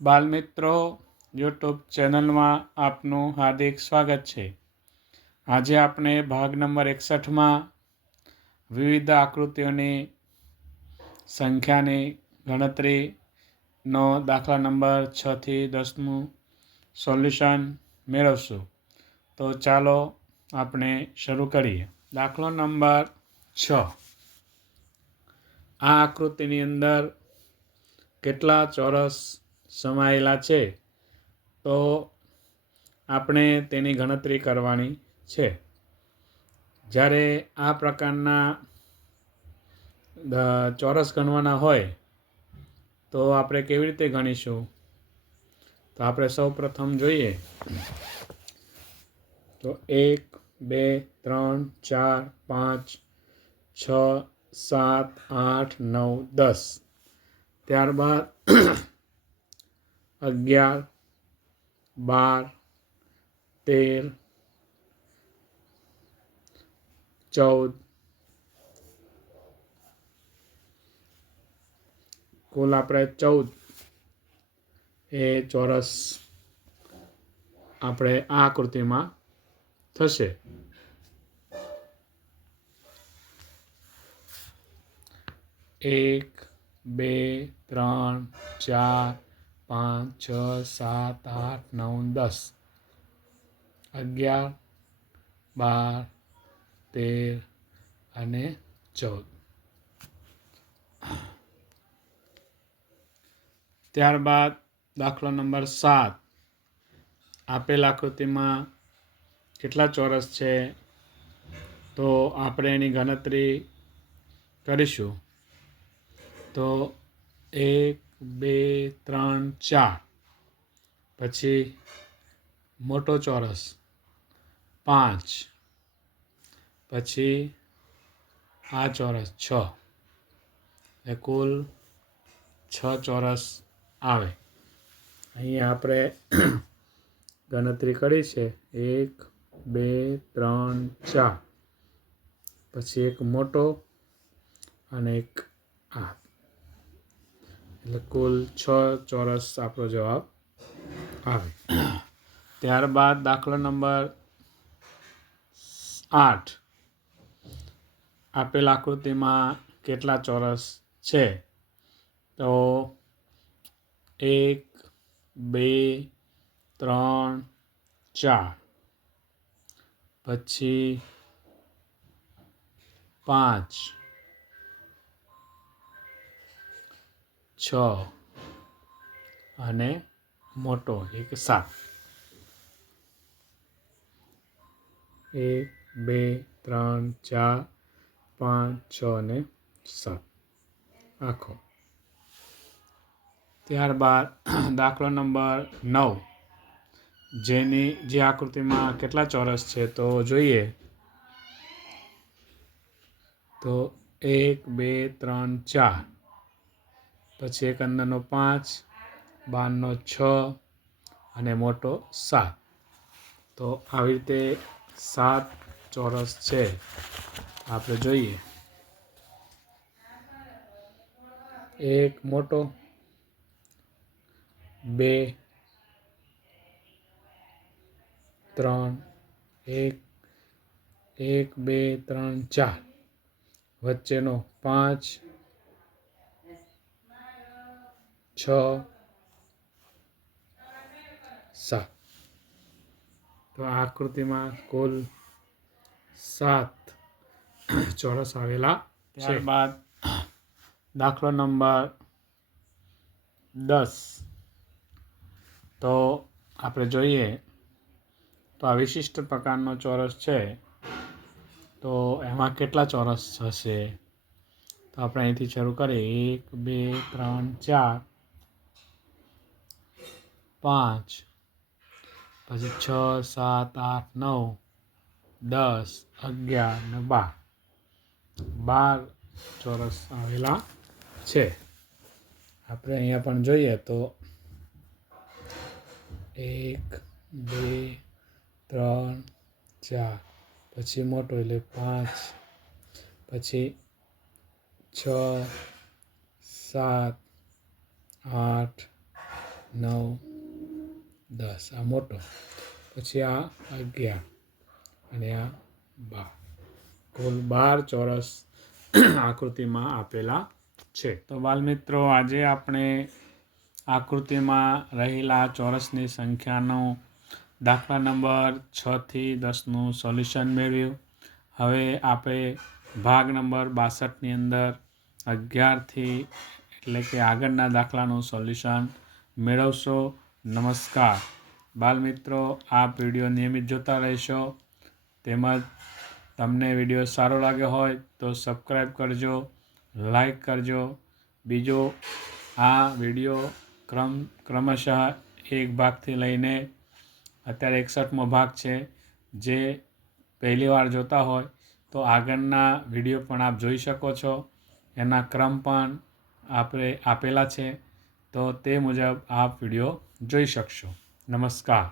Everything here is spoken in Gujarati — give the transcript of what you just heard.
બાલમિત્રો યુટ્યુબ ચેનલમાં આપનું હાર્દિક સ્વાગત છે. આજે આપણે ભાગ નંબર 61માં વિવિધ આકૃતિઓની સંખ્યાની ગણતરીનો દાખલા નંબર 6 થી 10નું સોલ્યુશન મેળવશું. તો ચાલો આપણે શરૂ કરીએ. દાખલો નંબર 6. આ આકૃતિની અંદર કેટલા ચોરસ સમાયેલા છે તો આપણે તેની ગણતરી કરવાની છે. જ્યારે આ પ્રકારના ચોરસ ગણવાના હોય તો આપણે કેવી રીતે ગણીશું? તો આપણે સૌ પ્રથમ જોઈએ તો 1 2 3 4 5 6 7 8 9 10. ત્યારબાદ 11 12 13 14 કુલ આપણે 14 એ ચોરસ આપણે આ આકૃતિમાં થશે. એક 2 3 4 5 6 7 8 9 10 11 12 13 અને 14. ત્યારબાદ દાખલો નંબર 7. આપેલ આકૃતિમાં કેટલા ચોરસ છે તો આપણે એની ગણતરી કરીશું. તો 1 2 3 4, પછી મોટો ચોરસ 5, પછી આ ચોરસ 6, એ કુલ 6 ચોરસ આવે. અહીંયા આપણે ગણતરી કરી છે 1 2 3 4, પછી એક મોટો અને એક આ, એટલે કુલ 6 ચોરસ આપણો જવાબ આવે. ત્યારબાદ દાખલો નંબર 8. આપેલ આકૃતિમાં કેટલા ચોરસ છે તો 1 2 3 4, પછી 5 6 અને મોટો એક 7. 1 2 3 4 5 6 અને 7 આખો. ત્યારબાદ દાખલો નંબર 9. જે આકૃતિમાં કેટલા ચોરસ છે તો જોઈએ તો 1 2 3 4, પછી એક અંદરનો 5, બહારનો 6 અને મોટો 7. તો આવી રીતે 7 ચોરસ છે. આપણે જોઈએ એક મોટો, 2 3 1 2 3 4, વચ્ચેનો 5 6 7. તો આ આકૃતિમાં કુલ 7 ચોરસ આવેલા છે. ત્યારબાદ દાખલો નંબર 10. તો આપણે જોઈએ તો આ વિશિષ્ટ પ્રકારનો ચોરસ છે તો એમાં કેટલા ચોરસ હશે તો આપણે અહીંથી શરૂ કરીએ 1 2 3 4 5, પછી 6 7 8 9 10 11 ને 12. 12 ચોરસ આવેલા છે. આપણે અહીંયા પણ જોઈએ તો 1 2 3 4, પછી મોટો એટલે 5, પછી 6 7 8 9, 10 આ મોટો, પછી આ 11 અને આ 12, કુલ 12 ચોરસ આકૃતિમાં આપેલા છે. તો બાલમિત્રો, આજે આપણે આકૃતિમાં રહેલા ચોરસની સંખ્યાનું દાખલા નંબર 6 થી 10નું સોલ્યુશન મેળવ્યું. હવે આપણે ભાગ નંબર 62ની અંદર 11થી એટલે કે આગળના દાખલાનું સોલ્યુશન મેળવશો. નમસ્કાર બાલમિત્રો, આપ વિડીયો નિયમિત જોતા રહેશો. તેમજ તમને વિડીયો સારો લાગ્યો હોય તો સબસ્ક્રાઈબ કરજો, લાઈક કરજો. બીજો, આ વિડીયો ક્રમશઃ એક ભાગથી લઈને અત્યારે 61મો ભાગ છે. જે પહેલી વાર જોતા હોય તો આગળના વિડીયો પણ આપ જોઈ શકો છો. એના ક્રમ પણ આપણે આપેલા છે, તો તે મુજબ આપ વિડીયો જોઈ શકશો. નમસ્કાર.